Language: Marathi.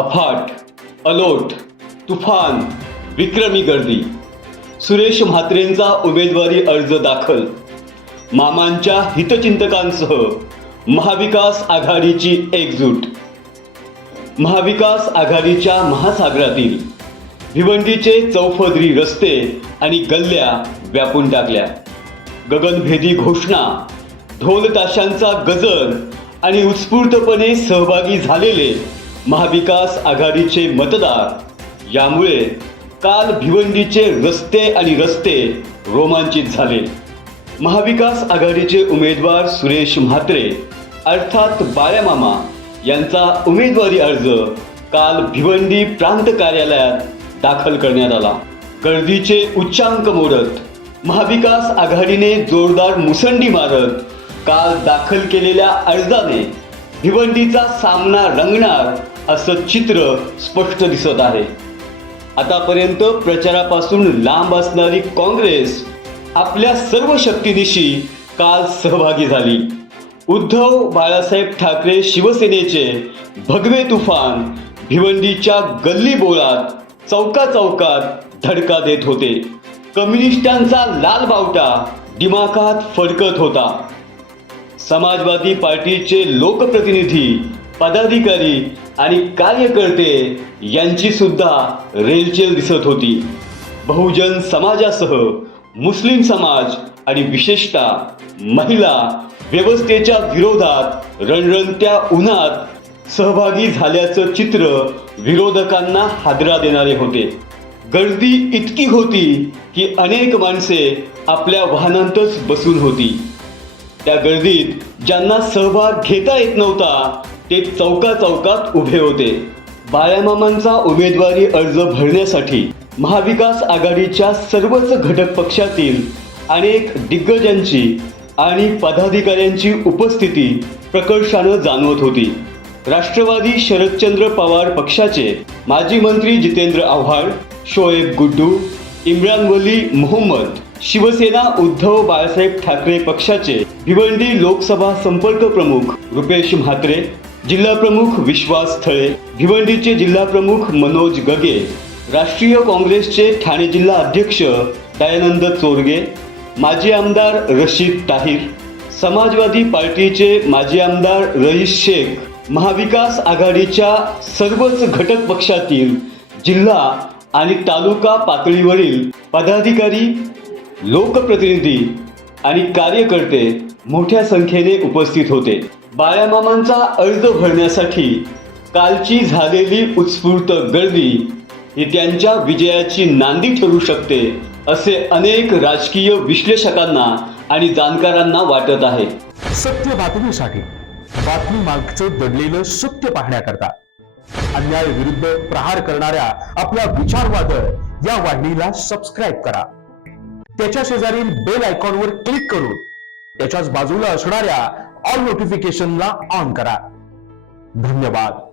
अफाट अलोट तुफान विक्रमी गर्दी. सुरेश म्हात्रेंचा उमेदवारी अर्ज दाखल. मामांच्या हितचिंतकांसह महाविकास आघाडीची एकजूट. महाविकास आघाडीच्या महासागरातील भिवंडीचे चौफदरी रस्ते आणि गल्ल्या व्यापून टाकल्या. गगनभेदी घोषणा ढोलताशांचा गजर आणि उत्स्फूर्तपणे सहभागी झालेले महाविकास आघाडीचे मतदार. यामुळे काल भिवंडीचे रस्ते आणि रस्ते रोमांचित झाले. महाविकास आघाडीचे उमेदवार सुरेश म्हात्रे अर्थात बाळ्यामामा यांचा उमेदवारी अर्ज काल भिवंडी प्रांत कार्यालयात दाखल करण्यात आला. गर्दीचे उच्चांक मोडत महाविकास आघाडीने जोरदार मुसंडी मारत काल दाखल केलेल्या अर्जाने भिवंडीचा सामना रंगणार असं चित्र स्पष्ट दिसत आहे. आतापर्यंत प्रचारापासून लांब असणारी काँग्रेस आपल्या सर्व शक्तीनिशी काल सहभागी झाली. उद्धव बाळासाहेब ठाकरे शिवसेनेचे भगवे तुफान भिवंडीच्या गल्ली बोळात चौका चौकात धडका देत होते. कम्युनिस्टांचा लाल बावटा दिमाखात फडकत होता. समाजवादी पार्टीचे लोकप्रतिनिधी पदाधिकारी आणि कार्यकर्ते यांची सुद्धा रेलचेल दिसत होती. बहुजन समाजासह मुस्लिम समाज आणि विशेषतः महिला व्यवस्थेच्या विरोधात रणरणत्या उन्हात सहभागी झाल्याचं चित्र विरोधकांना हादरा देणारे होते. गर्दी इतकी होती की अनेक माणसे आपल्या वाहनांतच बसून होती. त्या गर्दीत ज्यांना सहभाग घेता येत नव्हता ते चौका चौकात उभे होते. बाळ्यामामांचा उमेदवारी अर्ज भरण्यासाठी महाविकास आघाडीच्या सर्वच घटक पक्षातील अनेक दिग्गजांची आणि पदाधिकाऱ्यांची उपस्थिती प्रकर्षानं जाणवत होती. राष्ट्रवादी शरदचंद्र पवार पक्षाचे माजी मंत्री जितेंद्र आव्हाड शोएब गुड्डू इम्रान वली मोहम्मद शिवसेना उद्धव बाळासाहेब ठाकरे पक्षाचे भिवंडी लोकसभा संपर्क प्रमुख रुपेश म्हात्रे जिल्हा प्रमुख विश्वास थळे भिवंडीचे जिल्हा प्रमुख मनोज गगे राष्ट्रीय काँग्रेसचे ठाणे जिल्हा अध्यक्ष दयानंद चोरगे माजी आमदार रशीद ताहिर समाजवादी पार्टीचे माजी आमदार रईस शेख महाविकास आघाडीच्या सर्वच घटक पक्षातील जिल्हा आणि तालुका पातळीवरील पदाधिकारी लोकप्रतिनिधी आणि कार्यकर्ते मोठ्या संख्येने उपस्थित होते. बाळ्यामामांचा अर्ज भरण्यासाठी कालची झालेली उत्स्फूर्त गर्दी ही त्यांच्या विजयाची नांदी ठरू शकते असे अनेक राजकीय विश्लेषकांना आणि जाणकारांना वाटत आहे. सत्य बातमीसाठी बातमी मागचं दडलेलं सत्य पाहण्याकरता अन्याय विरुद्ध प्रहार करणाऱ्या आपल्या विचारवादळ या वाहिनीला सबस्क्राईब करा. त्याच्या शेजारील बेल आयकॉनवर क्लिक करून त्याच्याच बाजूला असणाऱ्या ऑल नोटिफिकेशनला ऑन करा. धन्यवाद.